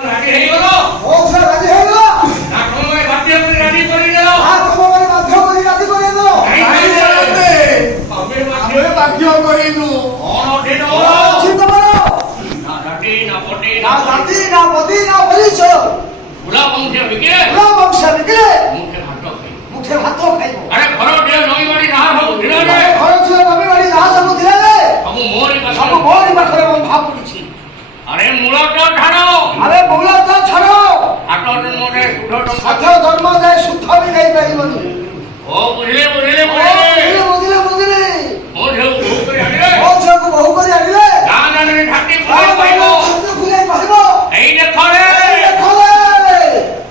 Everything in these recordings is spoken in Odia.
ରାଜି ହେଇଗଲ ମୋ ଝିଅ ରାଜି ହେଇଗଲା ନା ତମେ ବାଧ୍ୟ କରି ରାଜି କରିଦେଲ ତମ ମାନେ ବାଧ୍ୟ କରି ରାଜି କରେଇଦେଲ ଆମେ ବାଧ୍ୟ କରିନୁ କଣ ଅଛି ତମର ନା ଜାତି ନା ପଟି ନା ଜାତି ନା ପତି ନା ପରିଚୟ ବୁଲା ବଂଶ ବିକିଲେ ବୁଲା ବଂଶ ବିକିଲେ ମୁଖେ ଭାତ ଖାଇବ ଆରେ ଘର ଢେର ନଈବାଡ଼ି ଯାହା ସବୁ ଥିଲା ଯେ ଘର ଝିଅ ନବୀବାଡ଼ି ଯାହା ସବୁ ଥିଲା ଯେ ସବୁ ମୋରି ପାଖରେ ବନ୍ଧା ପଡିଛି ଆରେ ମୂଳ ତ ଛାଡ଼ ଆରେ ମୂଳ ତ ଛାଡ଼ ହାଟ ଜନ୍ମରେ ସୁଧ ଟଙ୍କା ସାଥ ଧର୍ମ ଯାଏ ସୁଧ ବି ନେଇ ପାରିବନି ଓ ବୁଝିଲେ ବୁଝିଲେ ବୁଝିଲେ ବୁଝିଲେ ବୁଝିଲେ ମୋ ଝିଅକୁ ବୋହୂ କରି ଆଣିଲେ ମୋ ଝିଅକୁ ବୋହୂ କରି ଆଣିଲେ ଗାଁ ଦାଣ୍ଡରେ ଢାକି ବୁଲେଇ କହିବ ବୁଲେଇ କହିବ ଏଇ ଦେଖରେ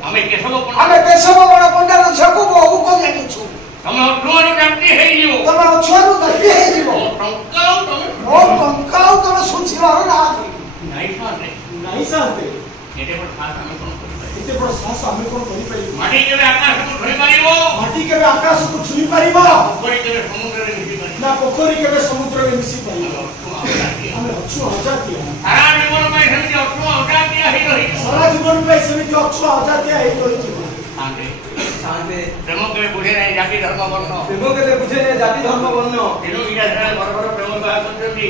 ଆମେ ଆମେ କେଶବ ବଡ଼ ପଣ୍ଡାର ଝିଅକୁ ବୋହୂ କରି ଆଣିଛୁ ତମେ ଅଠୁଆରୁ ଜାତି ହେଇଯିବ ତମେ ଅଛୁଆରୁ ଜାତି ହେଇଯିବ ମୋ ଟଙ୍କା ଆଉ ତମେ ମୋ ଟଙ୍କା ଆଉ ତମେ ଶୁଝିବାର ନା ନାଇଁ ସାନ୍ତେ ଏତେ ବଡ଼ ସାହସ ଆମେ କଣ କରିପାରିବୁ ଏତେ ବଡ଼ ସାହସ ଆମେ କଣ କରିପାରିବୁ ମାଟି କେବେ ଆକାଶକୁ ଧରି ପାରିବ ମାଟି କେବେ ଆକାଶକୁ ଛୁଇଁ ପାରିବ ପୋଖରୀ କେବେ ସମୁଦ୍ରରେ ମିଶି ପାରିବ ନା ପୋଖରୀ କେବେ ସମୁଦ୍ରରେ ମିଶି ପାରିବ ଆମେ ଅଛୁ ଅଜାତିଆ ସାରା ଜୀବନ ପାଇଁ ସେମିତି ଅଠୁଆ ଅଜାତିଆ ହେଇ ରହିଛୁ ସାରା ଜୀବନ ପାଇଁ ସେମିତି ଅଛୁ ଅଜାତିଆ ହେଇ ରହିଯିବ ପ୍ରେମ କେବେ ବୁଝେ ନାହିଁ ଜାତି ଧର୍ମ ବର୍ଣ୍ଣ ପ୍ରେମ କେବେ ବୁଝେ ନାହିଁ ଜାତି ଧର୍ମ ବର୍ଣ୍ଣ ତେଣୁ ଇଟା ସେଟା ବଡ଼ ବଡ଼ ପ୍ରେମ ବିବାହ କରୁଛନ୍ତି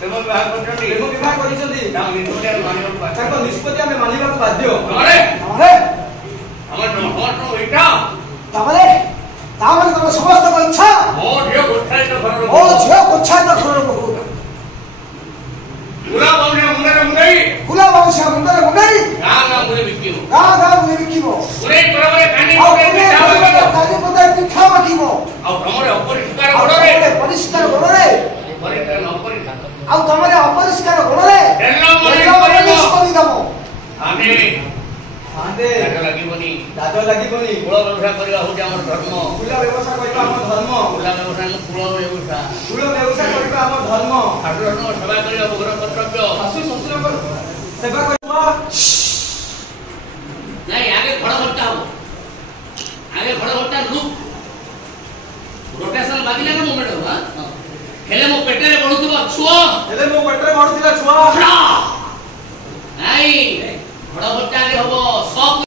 ପ୍ରେମ ବିବାହ କରୁଛନ୍ତି ପ୍ରେମ ବିବାହ କରିଛନ୍ତି ତାଙ୍କ ନିଷ୍ପତ୍ତି ଆମେ ମାନିବାକୁ ବାଧ୍ୟ ତାଙ୍କ ନିଷ୍ପତ୍ତି ଆମେ ମାନିବାକୁ ବାଧ୍ୟ ତାପରେ ଏଇଟା ତାପରେ ତମ ସମସ୍ତଙ୍କ ଇଚ୍ଛା ମୋ ଝିଅ ଗୋଚ୍ଛାଇତ ଘରର ମୋ ଝିଅ ଗୋଚ୍ଛାଇତ ଘରର ବୋହୂ କୁଲା ବଂଶ ମୁଣ୍ଡରେ ମୁଣ୍ଡେଇ କୁଲା ବଂଶ ମୁଣ୍ଡରେ ମୁଣ୍ଡେଇ ଗାଁ ଗାଁ ବୁଲି ବିକିବ ଗାଁ ଗାଁ ବୁଲି ବିକିବ ପୁରେଇ ପରବରେ କାନି ଆଉ ପକେଇ ପିଠା ମାଗିବ ଆଉ ତମରେ ଅପରିଷ୍କାର ଗୋଡ଼ରେ ପରିଷ୍କାର ଗୋଡ଼ରେ ଅପରିଷ୍କାର ଆଉ ତମରେ ଅପରିଷ୍କାର ଗୋଡ଼ରେ କରିଦବ ଲାଜ ଲାଗିବନି କୂଳ ବ୍ୟବସାୟ କରିବା ହଉଛି ଆମର ଧର୍ମ କୁଲା ବ୍ୟବସାୟ କରିବା ଆମ ଧର୍ମ କୁଲା ବ୍ୟବସାୟ କୂଳ ବ୍ୟବସାୟ କୁଳ ବ୍ୟବସାୟ କରିବା ଆମ ଧର୍ମ ଶାଶୁ ଶ୍ୱଶୁରଙ୍କ ସେବା କରିବା ଭୋଗର କର୍ତ୍ତବ୍ୟ ଶାଶୁ ଶ୍ୱଶୁରଙ୍କ ସେବା କରିବା ନାଇଁ ଆଗେ ଘର ଭର୍ତ୍ତା ହବ ଆଗେ ଘର ଭର୍ତ୍ତା ଲୁକ୍ ରୋଟେସନ ବାଜିଲେ ନା ମୁଭମେଣ୍ଟ ହବ ହେଲେ ମୋ ପେଟରେ ବଢୁଥିବା ଛୁଆ ହେଲେ ମୋ ପେଟରେ ବଢୁଥିଲା ଛୁଆ ନାଇଁ ଘର ଭର୍ତ୍ତା ଆଗେ ହବ ସବ